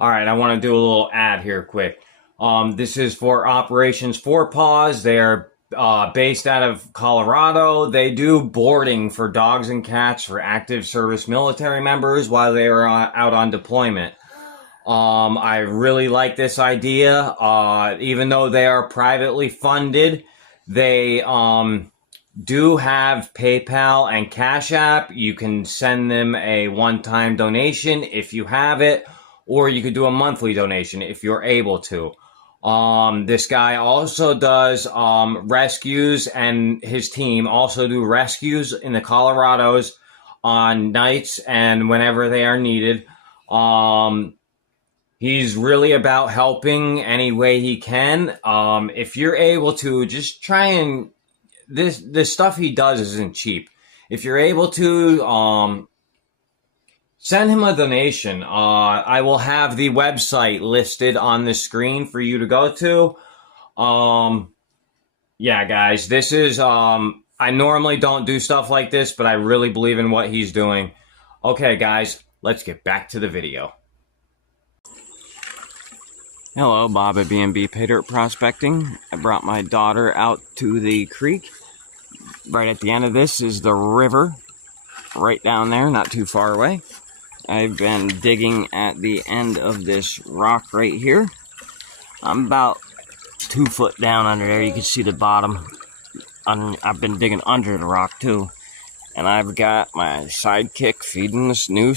All right, I want to do a little ad here quick. This is for Operations Four Paws. They are based out of Colorado. They do boarding for dogs and cats for active service military members while they are out on deployment. I really like this idea. Even though they are privately funded, they do have PayPal and Cash App. You can send them a one-time donation if you have it, or you could do a monthly donation if you're able to. This guy also does rescues, and his team also do rescues in the Colorados on nights and whenever they are needed. He's really about helping any way he can. If you're able to, just try and the stuff he does isn't cheap. If you're able to, send him a donation. I will have the website listed on the screen for you to go to. Yeah, guys, this is, I normally don't do stuff like this, but I really believe in what he's doing. Okay, guys, let's get back to the video. Hello, Bob at B&BPaydirtProspecting. I brought my daughter out to the creek. Right at the end of this is the river. Right down there, not too far away. I've been digging at the end of this rock right here. I'm about 2 foot down under there. You can see the bottom. I've been digging under the rock too. And I've got my sidekick feeding this new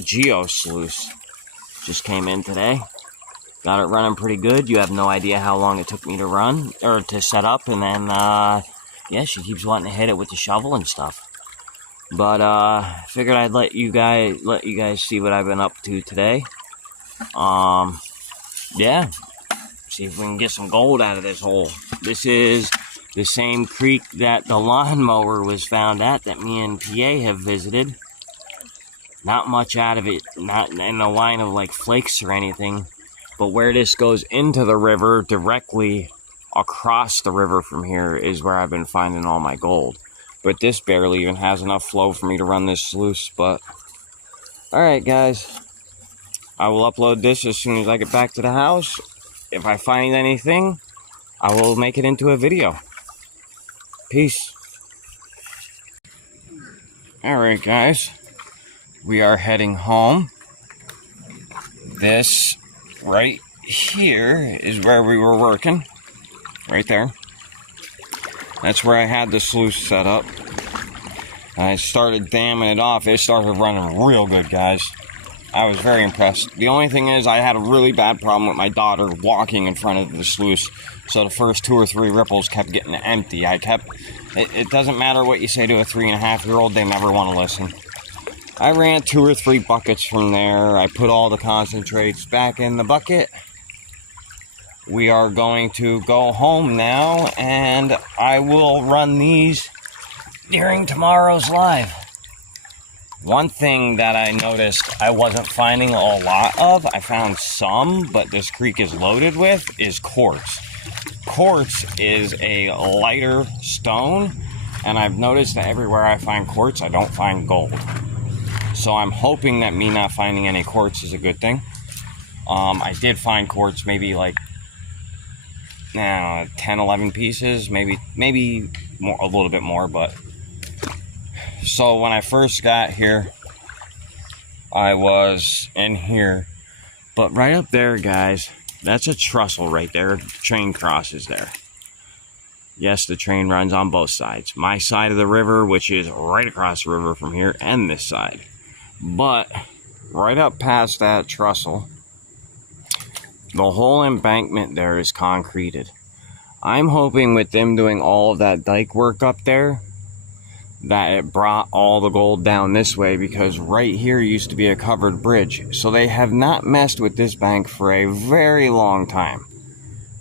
Geo Sluice. Just came in today. Got it running pretty good. You have no idea how long it took me to run, or to set up, and then, yeah, she keeps wanting to hit it with the shovel and stuff. But, figured I'd let you guys see what I've been up to today. Yeah, see if we can get some gold out of this hole. This is the same creek that the lawnmower was found at, that me and PA have visited. Not much out of it, not in a line of, like, flakes or anything. But where this goes into the river, directly across the river from here, is where I've been finding all my gold. But this barely even has enough flow for me to run this sluice. But, alright guys, I will upload this as soon as I get back to the house. If I find anything, I will make it into a video. Peace. Alright guys, we are heading home. This right here is where we were working. Right there. That's where I had the sluice set up. I started damming it off. It started running real good, guys. I was very impressed. The only thing is I had a really bad problem with my daughter walking in front of the sluice. So the first 2 or 3 ripples kept getting empty. It doesn't matter what you say to a 3.5-year-old, they never want to listen. I ran 2 or 3 buckets from there. I put all the concentrates back in the bucket. We are going to go home now, and I will run these during tomorrow's live. One thing that I noticed I wasn't finding a lot of, I found some, but this creek is loaded with, is quartz. Quartz is a lighter stone, and I've noticed that everywhere I find quartz, I don't find gold. So I'm hoping that me not finding any quartz is a good thing. I did find quartz, maybe like 10, 11 pieces, maybe more, a little bit more. But so when I first got here, I was in here, but right up there, guys, that's a trestle right there. The train crosses there. Yes, the train runs on both sides. My side of the river, which is right across the river from here, and this side. But right up past that trestle, the whole embankment there is concreted. I'm hoping with them doing all of that dike work up there, that it brought all the gold down this way, because right here used to be a covered bridge. So they have not messed with this bank for a very long time.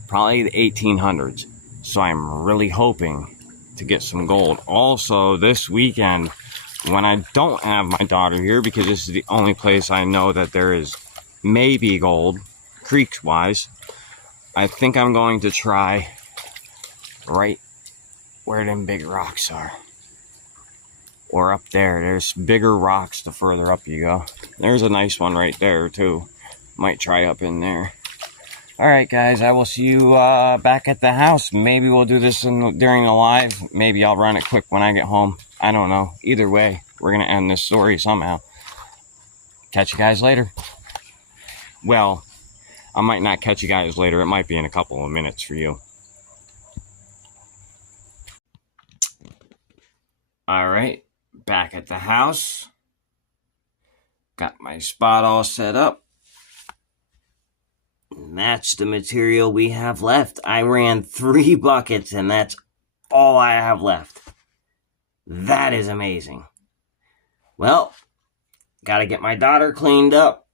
Probably the 1800s. So I'm really hoping to get some gold. Also, this weekend, when I don't have my daughter here, because this is the only place I know that there is maybe gold, creek-wise, I think I'm going to try right where them big rocks are. Or up there. There's bigger rocks the further up you go. There's a nice one right there, too. Might try up in there. Alright guys, I will see you back at the house. Maybe we'll do this during the live. Maybe I'll run it quick when I get home. I don't know. Either way, we're going to end this story somehow. Catch you guys later. Well, I might not catch you guys later. It might be in a couple of minutes for you. Alright, back at the house. Got my spot all set up. And that's the material we have left. I ran 3 buckets and that's all I have left. That is amazing. Well, gotta get my daughter cleaned up,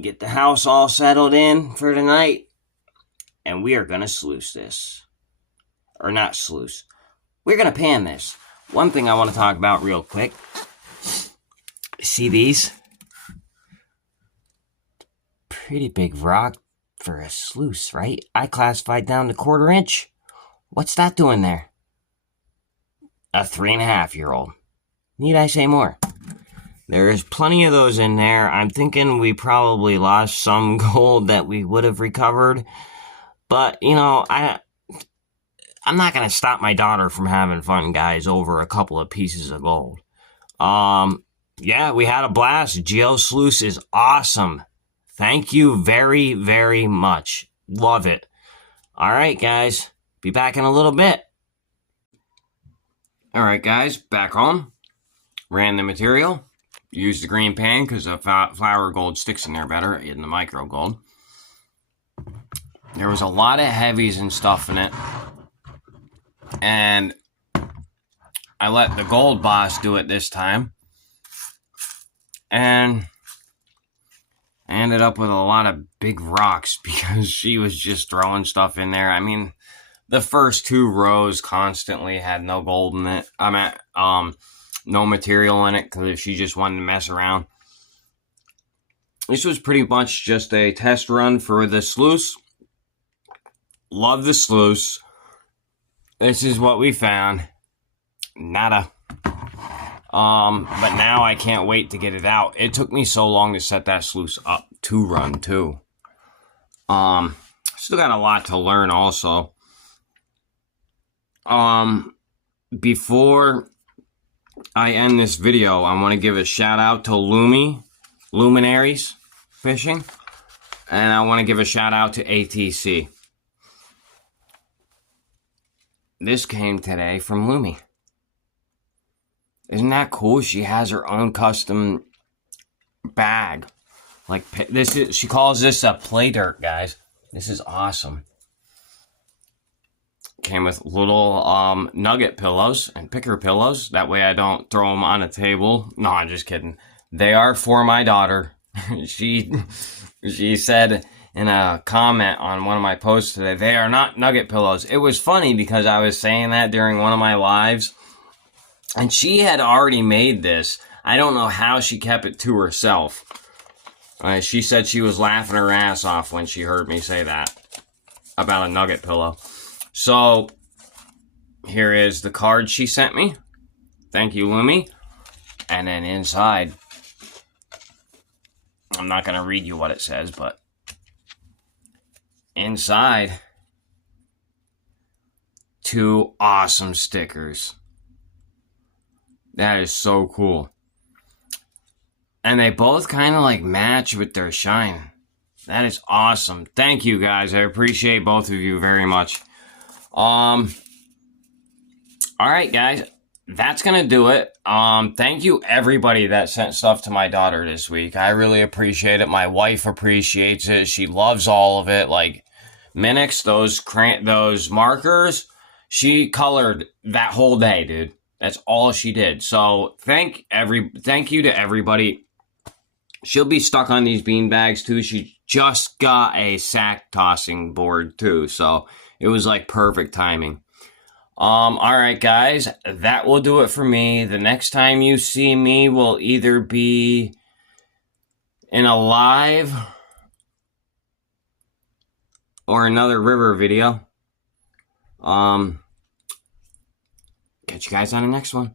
get the house all settled in for tonight, and we are gonna sluice this. Or not sluice. We're gonna pan this. One thing I want to talk about real quick. See these? Pretty big rock for a sluice, right? I classified down to 1/4 inch. What's that doing there? A 3.5-year-old. Need I say more? There's plenty of those in there. I'm thinking we probably lost some gold that we would have recovered. But, you know, I'm not going to stop my daughter from having fun, guys, over a couple of pieces of gold. Yeah, we had a blast. Geo Sluice is awesome. Thank you very, very much. Love it. All right, guys. Be back in a little bit. All right, guys. Back home. Ran the material. Used the green pan because the flour gold sticks in there better than the micro gold. There was a lot of heavies and stuff in it. And I let the gold boss do it this time. And I ended up with a lot of big rocks because she was just throwing stuff in there. I mean, the first 2 rows constantly had no gold in it. No material in it because she just wanted to mess around. This was pretty much just a test run for the sluice. Love the sluice. This is what we found. Nada. But now I can't wait to get it out. It took me so long to set that sluice up to run too. Still got a lot to learn also. Before I end this video, I want to give a shout out to Luminaries Fishing. And I want to give a shout out to ATC. This came today from Lumi. Isn't that cool? She has her own custom bag. Like this is, she calls this a play dirt, guys. This is awesome. Came with little nugget pillows and picker pillows. That way I don't throw them on a table. No, I'm just kidding. They are for my daughter. She said in a comment on one of my posts today, they are not nugget pillows. It was funny because I was saying that during one of my lives. And she had already made this. I don't know how she kept it to herself. She said she was laughing her ass off when she heard me say that about a nugget pillow. So, here is the card she sent me. Thank you, Lumi. And then inside, I'm not going to read you what it says, but inside, 2 awesome stickers. That is so cool. And they both kind of like match with their shine. That is awesome. Thank you guys. I appreciate both of you very much. All right, guys. That's going to do it. Thank you everybody that sent stuff to my daughter this week. I really appreciate it. My wife appreciates it. She loves all of it. Like Minix, those markers, she colored that whole day, dude. That's all she did. So thank you to everybody. She'll be stuck on these bean bags too. She just got a sack tossing board too. So it was like perfect timing. All right, guys, that will do it for me. The next time you see me will either be in a live or another river video. Catch you guys on the next one.